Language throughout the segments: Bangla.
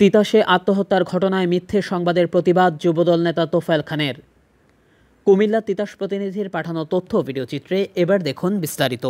তিতাসে আত্মহত্যার ঘটনায় মিথ্যে সংবাদের প্রতিবাদ যুবদল নেতা তোফায়েল খানের। কুমিল্লা তিতাস প্রতিনিধির পাঠানো তথ্য ভিডিওচিত্রে এবার দেখুন বিস্তারিত।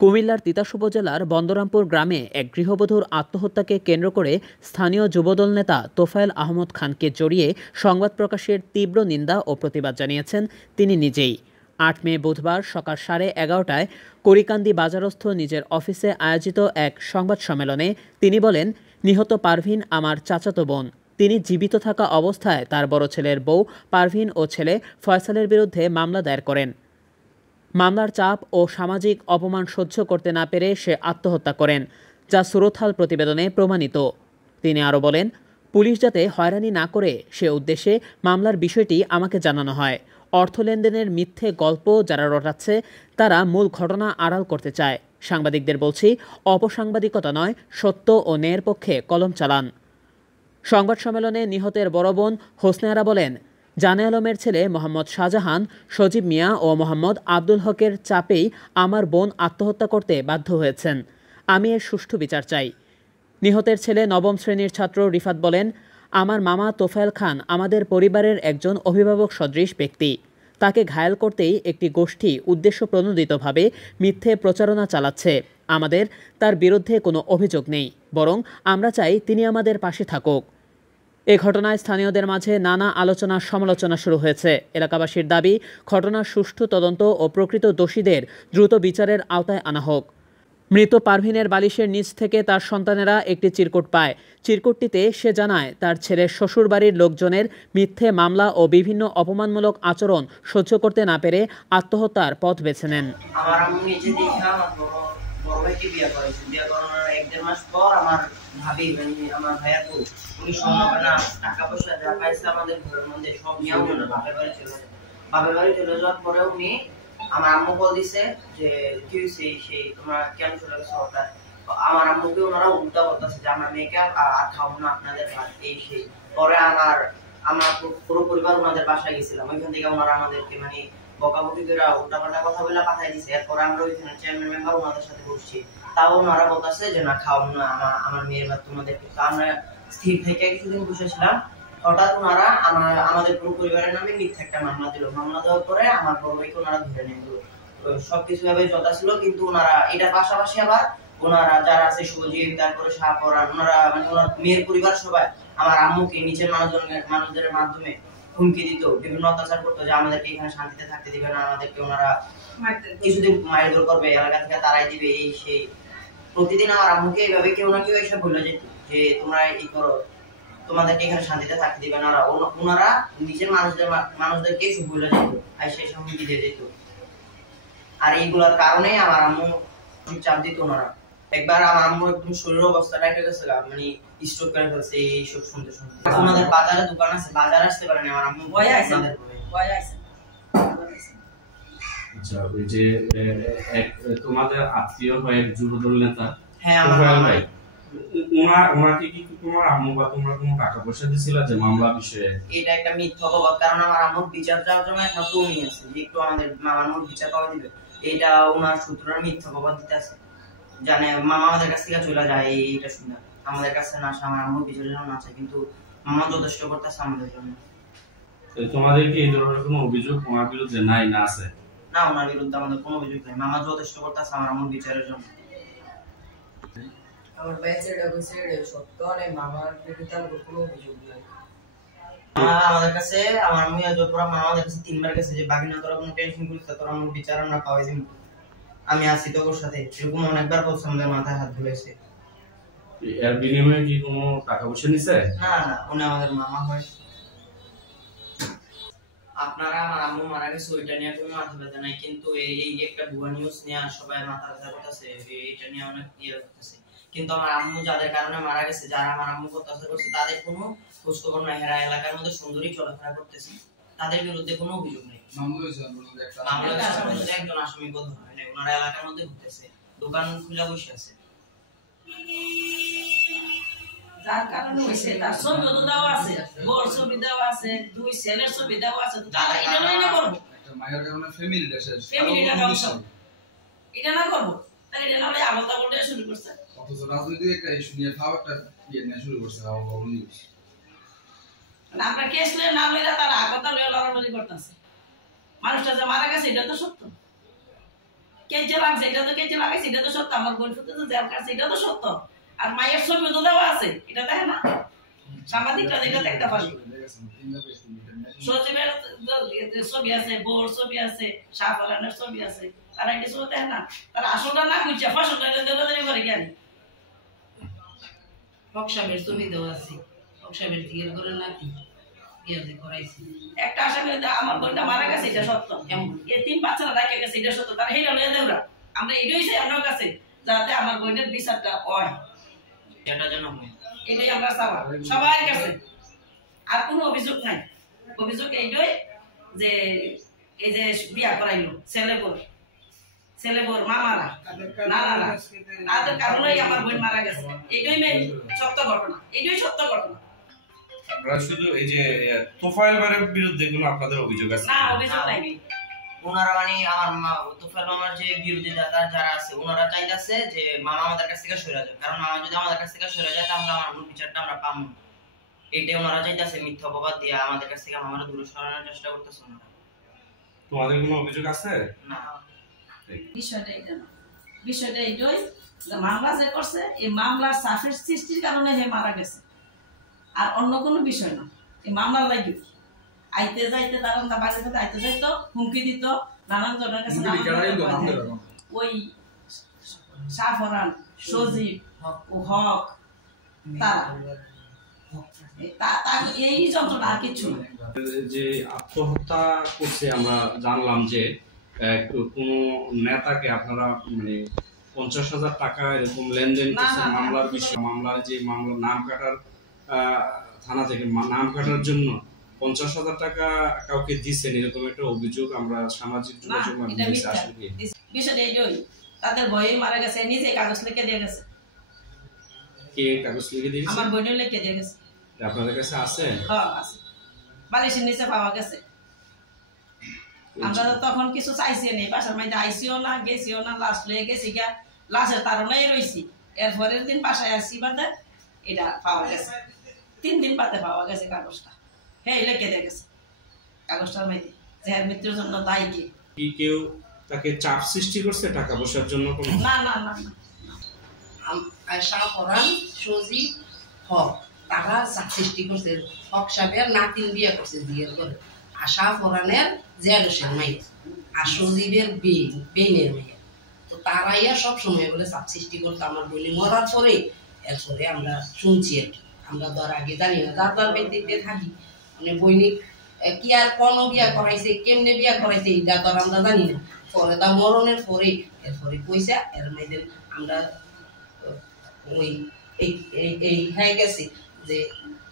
কুমিল্লার তিতাস উপজেলার বন্দরামপুর গ্রামে এক গৃহবধূর আত্মহত্যাকে কেন্দ্র করে স্থানীয় যুবদল নেতা তোফায়েল আহমদ খানকে জড়িয়ে সংবাদ প্রকাশের তীব্র নিন্দা ও প্রতিবাদ জানিয়েছেন তিনি নিজেই। ৮ মে বুধবার সকাল 11:30টায় করিকান্দি বাজারস্থ নিজের অফিসে আয়োজিত এক সংবাদ সম্মেলনে তিনি বলেন, নিহত পারভিন আমার চাচাতো বোন। তিনি জীবিত থাকা অবস্থায় তার বড় ছেলের বউ পারভিন ও ছেলে ফয়সালের বিরুদ্ধে মামলা দায়ের করেন। মামলার চাপ ও সামাজিক অপমান সহ্য করতে না পেরে সে আত্মহত্যা করেন, যা সুরতহাল প্রতিবেদনে প্রমাণিত। তিনি আরও বলেন, পুলিশ যাতে হয়রানি না করে সে উদ্দেশ্যে মামলার বিষয়টি আমাকে জানানো হয়। অর্থ লেনদেনের মিথ্যে গল্প যারা রটাচ্ছে তারা মূল ঘটনা আড়াল করতে চায়। সাংবাদিকদের বলছি, অপসাংবাদিকতা নয়, সত্য ও ন্যায়ের পক্ষে কলম চালান। সংবাদ সম্মেলনে নিহতের বড় বোন হোসনে বলেন, জানে আলমের ছেলে মোহাম্মদ শাহজাহান, সজীব মিয়া ও মোহাম্মদ আব্দুল হকের চাপেই আমার বোন আত্মহত্যা করতে বাধ্য হয়েছেন। আমি এর সুষ্ঠু বিচার চাই। নিহতের ছেলে নবম শ্রেণীর ছাত্র রিফাত বলেন, আমার মামা তোফায়েল খান আমাদের পরিবারের একজন অভিভাবক সদৃশ ব্যক্তি। তাকে ঘায়েল করতেই একটি গোষ্ঠী উদ্দেশ্যপ্রণোদিতভাবে মিথ্যে প্রচারণা চালাচ্ছে। আমাদের তার বিরুদ্ধে কোনো অভিযোগ নেই, বরং আমরা চাই তিনি আমাদের পাশে থাকুক। এ ঘটনায় স্থানীয়দের মাঝে নানা আলোচনা সমালোচনা শুরু হয়েছে। এলাকাবাসীর দাবি, ঘটনার সুষ্ঠু তদন্ত ও প্রকৃত দোষীদের দ্রুত বিচারের আওতায় আনা হোক। মৃত পারভিনের বালিশের নিচ থেকে তার সন্তানেরা একটি চিরকুট পায়। চিরকুটটিতে সে জানায় তার ছেলের শ্বশুরবাড়ির লোকজনের মিথ্যে মামলা ও বিভিন্ন অপমানমূলক আচরণ সহ্য করতে না পেরে আত্মহত্যার পথ বেছে নেন। বড় ভাইকে বিয়ে করেছে। বিয়ে করানোর 1-1.5 মাস পর আমার ভাবি আমার ভাইয়া তো উনি সম্ভাবনা টাকা পয়সা যা পাইছে আমাদের ঘরের মধ্যে সব নিয়ে উনি বাপের বাড়ি চলে যায়। বাপের বাড়ি চলে যাওয়ার পরে উনি আমার আম্মু বল দিছে যে কি হইছে সেই তোমরা কেন চলে গেছো হঠাৎ। আমার আম্মুকে ওনারা উল্টা বলতেছে যে আমার মেয়েকে আর খাবো না আপনাদের এই সেই। পরে আমার পুরো পরিবার ওনাদের বাসায় গেছিলাম। ওইখান থেকে ওনারা আমাদেরকে বকাবকি করে উল্টাপাল্টা কথা বলে পাঠাই দিছে। এরপর আমরা ওইখানে চেয়ারম্যান মেম্বার ওনাদের সাথে বসছি, তাও ওনারা বলতেছে যে না খাও না আমার মেয়ের বা তোমাদেরকে। আমরা স্থির থেকে কিছুদিন বসেছিলাম। হঠাৎ ওনারা আমাদের পুরো পরিবারের নামে মিথ্যা একটা মামলা দিল। মামলা দেওয়ার পরে আমার বড় ভাইকে ওনারা ধরে নিয়ে গেল। সবকিছু ভাবে যথা ছিল, কিন্তু ওনারা এটার পাশাপাশি আবার ওনারা যারা আছে সজীব, তারপরে শাহপরান, ওনারা ওনার মেয়ের পরিবার সবাই আমার আম্মুকে নিচের মানুষদের মাধ্যমে হুমকি দিত, বিভিন্ন অত্যাচার করতো যে আমাদেরকে এখানে শান্তিতে থাকতে দিবে না, আমাদেরকে ওনারা কিছুদিন মারধর করবে, এলাকা থেকে তাড়াই দিবে, এই সেই। প্রতিদিন আমার আম্মুকে এইভাবে কেউ না কেউ এসে বলে যেত যে তোমরা এই করো, তোমাদেরকে এখানে শান্তিতে থাকতে দিবে না। ওনারা নিচের মানুষদেরকে এসে বলে যেত আর সেই হুমকি দিয়ে যেত। আর এইগুলোর কারণে আমার আম্মু চাপ দিত ওনারা। একবার আমার আম্মু একদম শরীর অবস্থাটা একটা গেছে, স্ট্রোক করে ফেলছে এইসব শুনতে শুনতে। আমাদের বাজারে দোকান আছে, বাজার আসতে পারেনি আমার আম্মু, ভয় আছে। আচ্ছা, ওই যে তোমাদের আত্মীয় হয় যুবদল নেতা, হ্যাঁ আমার ভাই, ওনাকে কি তোমার আম্মু বা তোমরা কোনো টাকা পয়সা দিছিল যে মামলা বিষয়ে? এটা একটা মিথ্যা অপবাদ, কারণ আমার আম্মুর বিচার চাওয়ার জন্য একমাত্র উনি আছে যে একটু আমাদের মামার বিচার পাওয়া দিবে। এটা ওনার সূত্রের মিথ্যা অপবাদ দিতে আছে, জানে মামা আমাদের কাছ থেকে চলে যায় এইটা শুনে আমাদের কাছে না আসে, আমার আম্মুর বিচারের জন্য আছে, কিন্তু মামা যথেষ্ট করতেছে আমাদের জন্য। তোমাদের কি এই ধরনের কোনো অভিযোগ ওনার বিরুদ্ধে নাই না আছে? না, ওনার বিরুদ্ধে আমাদের কোনো অভিযোগ নাই, মামা যথেষ্ট করতেছে আমার আম্মুর বিচারের জন্য। আমার ব্যাচেটা কইছে এটা সত্য, মানে মামার বিরুদ্ধে কোনো অভিযোগ নাই। আমাদের কাছে আমার আম্মু যতবার মামা আমাদের কাছে 3বার গেছে যে বাগিনা তোরা কোনো টেনশন করিস না, তোরা আমার বিচার আমরা পাওয়াই দিব, আমি আছি তোর সাথে, এরকম অনেকবার বলছে, আমাদের মাথায় হাত বুলাইছে। এর বিনিময়ে কি কোনো টাকা পয়সা নিছে? না না, উনি আমাদের মামা হয়। আপনারা আমার আম্মু মারা গেছে ওইটা নিয়ে কোনো মাথা ব্যথা নাই, কিন্তু এই একটা ভুয়া নিউজ নিয়ে সবাই মাথা ব্যথা করতেছে, এটা নিয়ে অনেক ইয়ে করতেছে। কিন্তু আমার আম্মু যাদের কারণে মারা গেছে, যারা আমার আম্মুকে অত্যাচার করছে, তাদের কোনো খোঁজ খবর নাই। এরা এলাকার মধ্যে সুন্দরই চলাফেরা করতেছে, তাদের বিরুদ্ধে কোনো অভিযোগ নেই। একজন আসামি বোধ হয় না, ওনারা এলাকার মধ্যে ঘুরতেছে, দোকান খুলে বসে আছে। যার কারণে হইছে তার ছবি তো দেওয়া আছে, বড় ছবি দেওয়া আছে, দুই ছেলের ছবি দেওয়া আছে, তারা এটা না করব, একটা মায়ের কারণে ফ্যামিলিটা শেষ, ফ্যামিলিটা এটা না করব, তাহলে এটা না হলে আলাদা বলতে শুরু করছে। অথচ রাজনৈতিক একটা ইস্যু নিয়ে ফাওয়ারটা নিয়ে শুরু করছে নিউজ। আমরা কেস লয়ে না লইরা তারা কথা লয়ে লড়ালড়ি করতেছে। মানুষটা যে মারা গেছে এটা তো সত্য, কেজে লাগছে এটা তো কেজে লাগাইছে এটা তো সত্য, আমার বোন ফুটে তো জেল কাটছে এটা তো সত্য, আর মায়ের ছবি তো দেওয়া আছে, এটা দেখে না সাংবাদিকরা, এটা দেখতে পারে। সজীবের ছবি আছে, বোর ছবি আছে, শাহফারানের ছবি আছে, তারা কিছু দেখে না, তারা আসলটা না বুঝছে ফসলটা দেওয়া করে কেন। হকসাবের ছবি দেওয়া আছে, হকসাবের জিজ্ঞেস করে নাকি করাইছি। একটা আসামি আমার বোনটা মারা গেছে এটা সত্য, এই 3 বাচ্চারা রেখে গেছে এটা সত্য, তারা হেরা লয়ে দেওরা। আমরা এটাই চাই আপনার কাছে, যাতে আমার বোনের বিচারটা হয়, এটা যেন হয়, এটাই আমরা চাওয়া সবার কাছে। আর কোনো অভিযোগ নাই, অভিযোগ এইটাই যে এই যে বিয়া করাইলো ছেলে বোর মামারা নানারা, তাদের কারণেই আমার বোন মারা গেছে, এইটাই মেন সত্য ঘটনা, এইটাই সত্য ঘটনা। আপনারা শুধু এই যে তোফায়েল ভাইয়ের বিরুদ্ধে কোনো আপনাদের অভিযোগ আছে? না, অভিযোগ নাই। ওনারা মানে আমার তোফায়েল মামার যে বিরোধিতা যারা আছে, ওনারা চাইতেছে যে মামা আমাদের কাছ থেকে সরে যায়, কারণ মামা যদি আমাদের কাছ থেকে সরে যায় তাহলে আমার আম্মুর বিচারটা আমরা পাবো না। এইটাই ওনারা চাইতেছে, মিথ্যা অপবাদ দিয়ে আমাদের কাছ থেকে মামারা দূরে সরানোর চেষ্টা করতেছে ওনারা। তোমাদের কোনো অভিযোগ আছে? না, বিষয়টা এটা না, বিষয়টা এইটাই যে মামলা যে করছে এই মামলার চাপের সৃষ্টির কারণে হে মারা গেছে, আর অন্য কোনো বিষয় না। এই মামলার লাগে আইতে যাইতে তারা বাড়িতে আইতে যাইতো, হুমকি দিত নানান জনের কাছে, ওই শাহফরান, সজীব, হক, তারা এই যন্ত্রণা আর কিছু না। যে আত্মহত্যা করছে আমরা জানলাম যে কোন নেতাকে আপনারা মানে 50,000 টাকা এরকম লেনদেন করছে মামলার বিষয়, মামলার যে মামলা নাম কাটার থানা থেকে নাম কাটার জন্য 50,000 টাকা কাউকে দিচ্ছেন, এরকম একটা অভিযোগ আমরা সামাজিক যোগাযোগ মাধ্যমে আসলে বিষয়টা এইটাই, তাদের ভয়ে মারা গেছে, নিজে কাগজ লিখে দিয়ে গেছে। কে কাগজ লিখে দিয়েছে? আমার বোনের লিখে দিয়ে গেছে। আপনাদের কাছে আছে? হ্যাঁ আছে, বালিশের নিচে পাওয়া গেছে। আমরা তখন কিছু চাইছি নেই, বাসার মধ্যে আইসিও না, গেছিও না, লাশ লয়ে গেছি গা, লাশের তারণেই রয়েছি। এরপরের দিন বাসায় আসছি বাদে এটা পাওয়া গেছে, 3 দিন বাদে পাওয়া গেছে কাগজটা। হ্যাঁ, লিখে দিয়ে গেছে কাগজটার মধ্যে যে মৃত্যুর জন্য দায়ী কি। কেউ তাকে চাপ সৃষ্টি করছে টাকা পয়সার জন্য? না না না, শাহফরান, সজীব, হক, তারা সৃষ্টি করছে। হক সাহেবের নাতিন বিয়ে করছে বিয়ের করে, আর শাহফরানের জেলসের মাইয়া, আর সজীবের বেইনের মাইয়া। তো তারাইয়া সব সময় বলে চাপ সৃষ্টি করতো আমার বইলে মরার পরে। এরপরে আমরা শুনছি আর কি, আমরা তো আর আগে জানি না, যার যার ব্যক্তিতে থাকি, মানে বৈনিক কি আর কোন বিয়া করাইছে, কেমনে বিয়া করাইছে এটা তো আর আমরা জানি না। পরে তা মরণের পরে এরপরে পয়সা এর মেয়েদের আমরা ওই এই হয়ে গেছি যে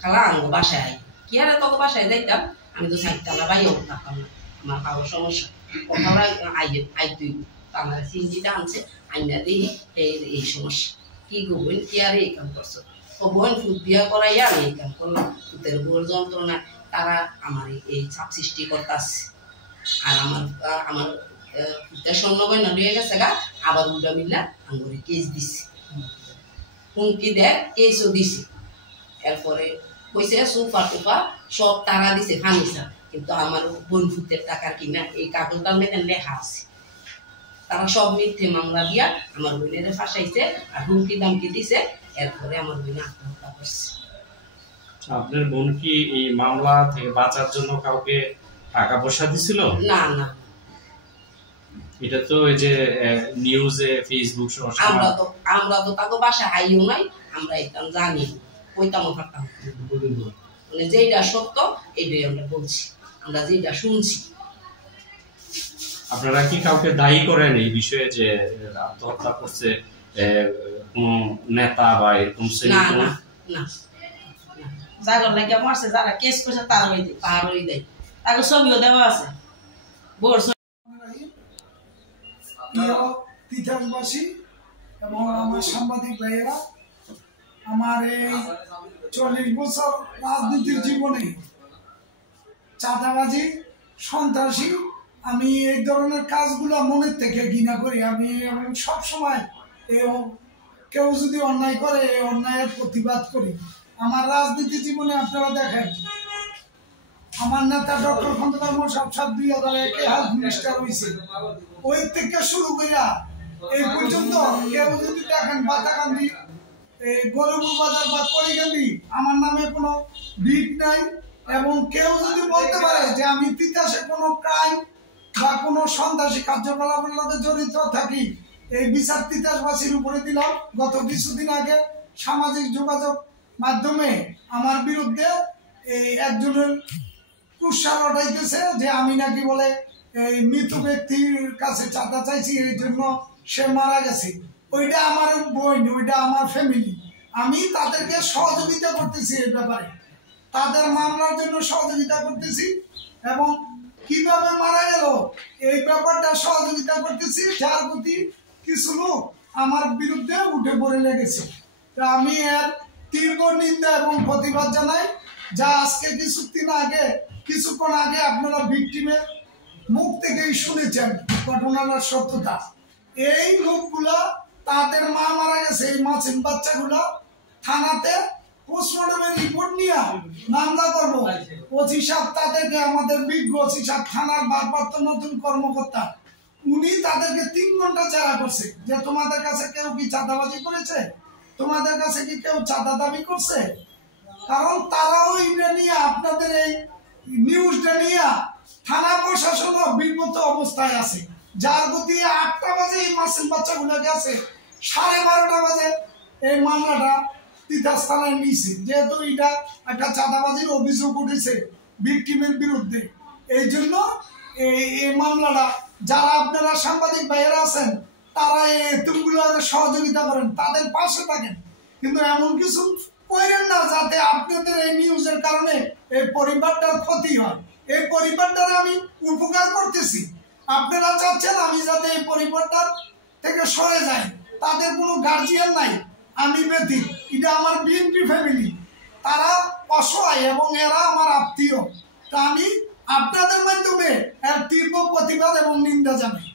খালা আঙ্গ বাসায় কি আর তোকে বাসায় যাইতাম, আমি তো সাইডতলা বাইরে থাকতাম না, আমার খাওয়ার সমস্যা। ওখানে আইতুই আমার সিনজিটা আনছে, আইনা দিই এই সমস্যা কি গো বোন, কি আর এই কাম করছো? ও বোন ফুট বিয়া করাইয়া আমি এই কাম করলাম, ফুটের বুড়োর যন্ত্রণা তারা আমার এই চাপ সৃষ্টি করতেছে। আর আমার স্বর্ণ গয়না লয়ে গেছে গা, আবার উল্টা মিল্লা আঙ্গুরে কেস দিছি, হুমকি দেয়, কেসও দিছি। এরপরে কইছে সোফা টোফা সব টাকা দিছে ফার্নিচার, কিন্তু আমার বোন ফুটের টাকার কিনা এই কাগজটার মধ্যে লেখা আছে। তারা সব মিথ্যে মামলা দিয়া আমার বোনের ফাঁসাইছে আর হুমকি দামকি দিছে। এরপরে আমার বোন আত্মহত্যা করছে। আপনার বোন কি এই মামলা থেকে বাঁচার জন্য কাউকে টাকা পয়সা দিছিল? না না, এটা তো এই যে নিউজে ফেসবুক সহ আমরা তো তাকে বাসায় আইও নাই, আমরা একদম জানি কইতাম পারতাম, মানে যেটা সত্য এইটাই আমরা বলছি, আমরা যেটা শুনছি। আপনারা কি কাউকে দায়ী করেন এই বিষয়ে যে আত্মহত্যা করছে কোনো নেতা বা এরকম না শ্রেণী কোনো না না যারা লাগে মারছে, যারা কেস করছে তার হয়ে দেয়, তারই দেয়। তাকে ছবিও দেওয়া আছে বোর প্রিয় তিতাসবাসী এবং আমার সাংবাদিক ভাইয়েরা, আমার এই 40 বছর রাজনীতির জীবনে চাঁদাবাজি, সন্ত্রাসী, আমি এই ধরনের কাজগুলো মনের থেকে ঘৃণা করি। আমি সবসময় কেউ যদি অন্যায় করে এই অন্যায়ের প্রতিবাদ করি। আমার রাজনীতি জীবনে আপনারা দেখেন, আমার নেতা ডক্টর খন্দকার মোশাররফ সাহেব 2001-এ হেলথ মিনিস্টার হয়েছে, ওই থেকে শুরু করে এই পর্যন্ত কেউ যদি দেখেন বাতাকান্দি, গরুপুর বাজার বা করিকান্দি, আমার নামে কোনো বিট নাই। এবং কেউ যদি বলতে পারে যে আমি তিতাসে কোনো ক্রাইম বা কোনো সন্ত্রাসী কার্যকলাপের মধ্যে জড়িত থাকি, এই বিচার তিতাসবাসীর উপরে দিলাম। গত কিছুদিন আগে সামাজিক যোগাযোগ মাধ্যমে আমার বিরুদ্ধে এই একজনের কুৎসা রটাইতেছে যে আমি নাকি বলে এই মৃত ব্যক্তির কাছে চাঁদা চাইছি, এই জন্য সে মারা গেছে। ওইটা আমার বোন, ওইটা আমার ফ্যামিলি। আমি তাদেরকে সহযোগিতা করতেছি, এই ব্যাপারে তাদের মামলার জন্য সহযোগিতা করতেছি এবং কিভাবে মারা গেল এই ব্যাপারটা সহযোগিতা করতেছি। যার প্রতি কিছু লোক আমার বিরুদ্ধে উঠে পড়ে লেগেছে, আমি এর তীব্র নিন্দা এবং প্রতিবাদ জানাই। যা আজকে কিছুক্ষণ আগে আপনারা ভিকটিমের মুখ থেকেই শুনেছেন ঘটনার সত্যতা। এই লোকগুলা, তাদের মা মারা গেছে, এই মাসিম বাচ্চাগুলা থানাতে পোস্টমর্টমের রিপোর্ট নিয়ে মামলা করবো। ওসি সাহেব তাদেরকে, আমাদের বিজ্ঞ ওসি সাহেব, থানার ভারপ্রাপ্ত নতুন কর্মকর্তা, উনি তাদেরকে 3 ঘন্টা জেরা করছে যে তোমাদের কাছে কেউ কি চাঁদাবাজি করেছে, তোমাদের কাছে কি কেউ চাঁদা দাবি করছে। কারণ তারাও এটা নিয়ে, আপনাদের এই নিউজটা নিয়ে থানা প্রশাসনও বিব্রত অবস্থায় আছে। যার গতি 8টা বাজে এই মাসিম বাচ্চাগুলো গেছে, 12:30 বাজে এই মামলাটা তিতাস থানায় নিয়েছে, যেহেতু এটা একটা চাঁদাবাজির অভিযোগ উঠেছে ভিকটিমের বিরুদ্ধে। এই জন্য এই মামলাটা, যারা আপনারা সাংবাদিক ভাইয়েরা আছেন, তারা এই এতিমগুলোর সহযোগিতা করেন, তাদের পাশে থাকেন, কিন্তু এমন কিছু করেন না যাতে আপনাদের এই নিউজের কারণে এই পরিবারটার ক্ষতি হয়। এই পরিবারটার আমি উপকার করতেছি, আপনারা চাচ্ছেন আমি যাতে এই পরিবারটার থেকে সরে যাই। তাদের কোনো গার্জিয়ান নাই, আমি ব্যতীত। এটা আমার বিএনপি ফ্যামিলি, তারা অসহায় এবং এরা আমার আত্মীয়। তা আমি আপনাদের মাধ্যমে এর তীব্র প্রতিবাদ এবং নিন্দা জানাই।